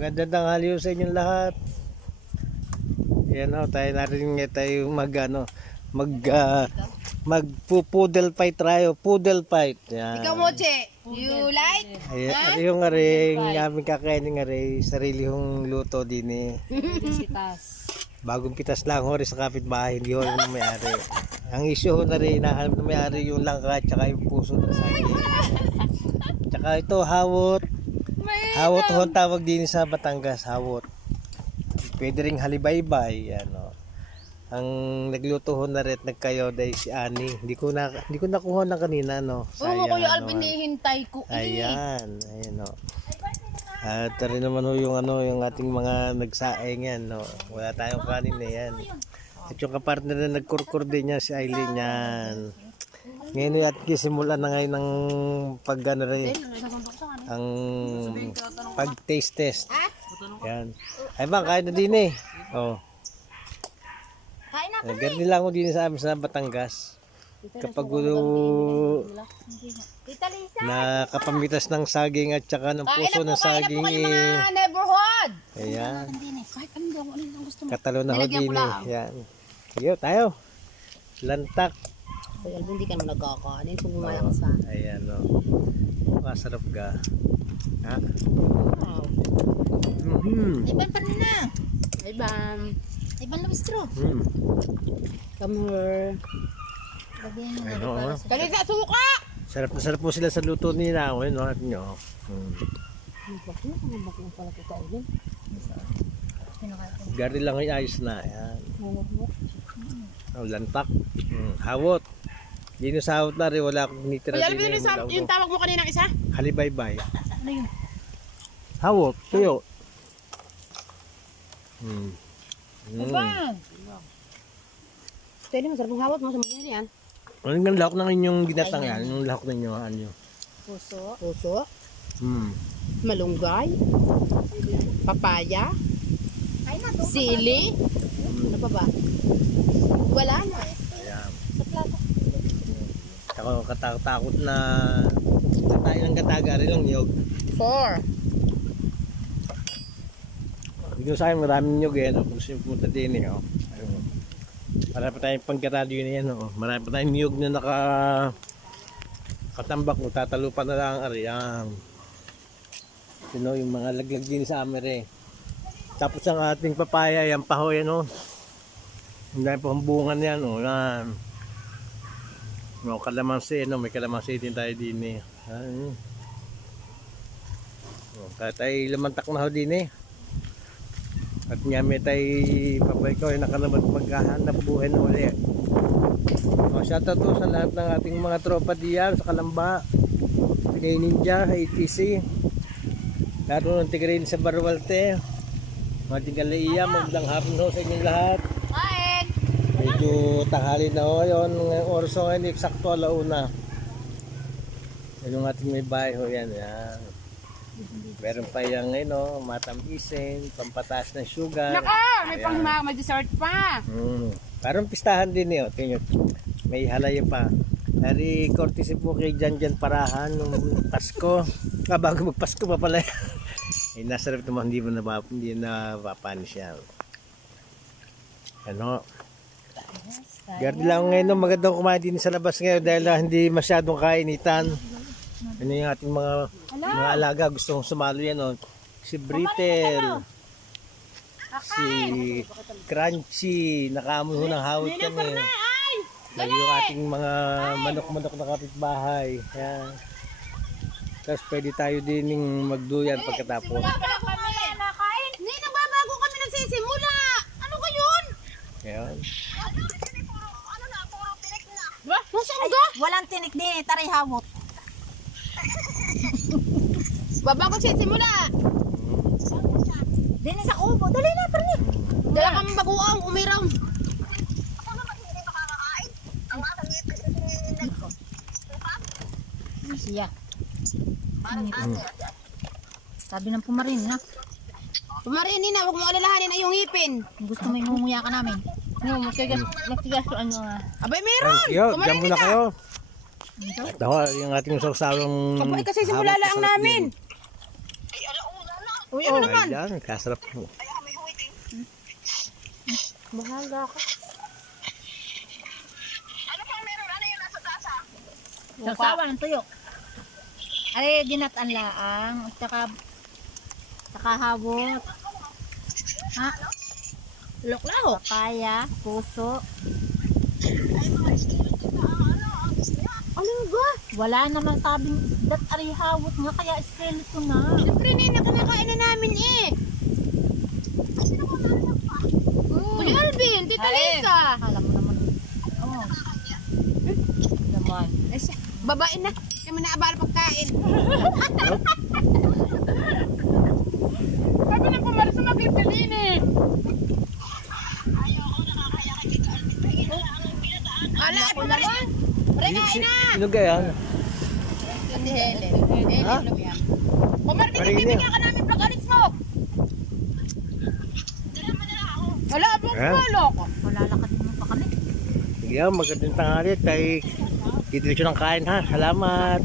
Magandang tanghali sa inyong lahat. Yan o, tayo narin nga tayo mag ano, mag uh, mag poodle fight tayo, poodle fight. Yan. Ikaw, Moche, you like? Ayan, yung aring aming kakainin nga rin, sarili yung luto din eh. Bisitas. Bagong pitas lang ho rin sa kapitbahay, hindi ho rin na may-ari. Ang issue ho na rin, hinahanap na may-ari yung langka at saka yung puso na saging. Tsaka ito, hawot. Hawot ho tawag din sa Batangas, hawot. Pwede ring halibaybay, ano. Ang nagluto ho na at nagkayo dahil si Ani. Hindi ko na hindi ko nakuha na kanina no. Oo, Kuya ano, Alvin, hihintay ko. eh. Ayan, ayan o. At rin naman ho yung ano, yung ating mga nagsaing yan, no. Wala tayong kanin na yan. At yung kapartner na nagkurkur din niya si Aileen yan. Ngayon ay ating simulan na ngayon ng pag ano rin, ang pag taste test. Yan. Ay bang, kain na din eh. Oh. Kain na. Eh, Ganun lang ako din sa amin sa Batangas. Kapag Tita Lisa. nakapamitas ng saging at saka ng puso na ng na saging po kayo eh. mga neighborhood. Ayan. Ano ano mo. Katalo na ho din eh. lang. Yan. Sige, tayo. Lantak. Kuya Alvin, hindi ka naman nagkakanin kung gumaya ka sa... Ayan o. Masarap ga. Ha? Wow. Mhm. Iban pa rin na. Iban. Iban lang straw. Mm. Come here. Lagyan mo Ano, oh. Dali sa suka! Sarap na sarap po sila sa luto nila. O, yun, o, at nyo. Mm. Gari lang ay ayos na. Ayan. Oh, lantak. Mm. Hawot. Di na sa hawot na rin. Wala akong nitira Kuya din. Alvin, eh, yung, sa- yung ko. tawag mo kanina isa? Halibaybay. Ano yun? Hawot. Tuyo. Mm. Mm. Iban. Pwede masarap ang hawat mo sa mga yan. Ano yung lahok ng inyong ginatang yan? Yung lahok ninyo, ano yun? Puso. Puso. Hmm. Malunggay. Papaya. Sili. Ano pa ba? Wala na. Ako katakot na katayin ng kataga rin lang niyog. Four. Dito sa akin maraming niyog eh. No? Kung gusto yung punta din eh. Oh. Marami pa tayong pagkatado yun yan. Oh. Marami pa tayong niyog na naka katambak. Kung tatalo pa na lang. Ariyan. You know, yung mga laglag din sa amin eh. Tapos ang ating papaya, yan pa ho yan oh. Ang dami pa bungan yan oh. Yan. No, kalamansi, no, may kalamansi din tayo din eh. Yan. Oh, tayo lamantak na ho din eh. At nga may tayo papay ko ay nakalaman maghahanap buhay na uli. Oh, shoutout to sa lahat ng ating mga tropa diyan sa Kalamba. Pinay Ninja, ATC. Lalo ng tigarin sa Barwalte. Mga tigalaiya, magdang hapon ho sa inyong lahat. Medyo tanghali na ho yun. Ngayong oras ho ngayon, eksakto alauna. Yan yung ating may bahay ho yan. yan. Meron pa yung ano, matamisin, pampataas ng sugar. Naka! May pang mga dessert pa. Mm. Parang pistahan din eh. oh. Tingnan. May halayo pa. Dari courtesy po kay Jan Jan Parahan nung Pasko. Ah, bago magpasko pa pala. eh, nasarap naman hindi mo na hindi na papanis yan. Ano? Gardi lang ngayon magandang kumain din sa labas ngayon dahil ah, hindi masyadong kainitan. Ano yung ating mga mga alaga gusto kong sumalo yan oh. Si Britel. Si Crunchy, nakaamoy ho ng hawit yan eh. Lagi yung ating mga manok-manok na kapitbahay. Yan. Tapos pwede tayo din magduyan pagkatapos. Nakain? Hindi, nagbabago kami nagsisimula. Ano ba yun? Yan. Ka? Walang tinik din eh, taray hamot. Babago sisimula. Din sa kubo, dali na, tara Dala kang baguang, umiram. Siya. Sabi ng pumarin na. Pumarin na, huwag mo alalahanin ay yung ngipin. Gusto mo imumuya ka namin. No, matigas, matigas to ano nga. Abay, meron! Pumarin Diyan muna ka! kayo. Ito yung ating sausawang Abay, kasi simula hawit, lang masarap namin. din. Uy, ano Oh, naman? ayan, kasarap mo. Bahala ka. Sasawa ng tuyo. Ay, ginataan laang. At saka, saka habot. Ha? Loklaho. Papaya, puso. Ano ba? Wala naman sabing isdat ari hawot nga kaya skeleton na. Siyempre, Nina, kinakain na namin eh. Uli Alvin, Tita Lisa. Alam mo naman. Oh. Naman. Eh, babae na. Kami na abala pagkain. Sabi na pumalis sa magkipilin eh. Ala, ito na rin. Pre, kain na. Sino kaya? Hindi, Helen. Helen, Ha? yan? Kumar, Marina. binibigyan ka namin pag alis mo. Wala, abang Eh? wala ko. Malalakad mo pa kami. Sige, magandang tanghali. Tayo, dito ng kain ha. Salamat.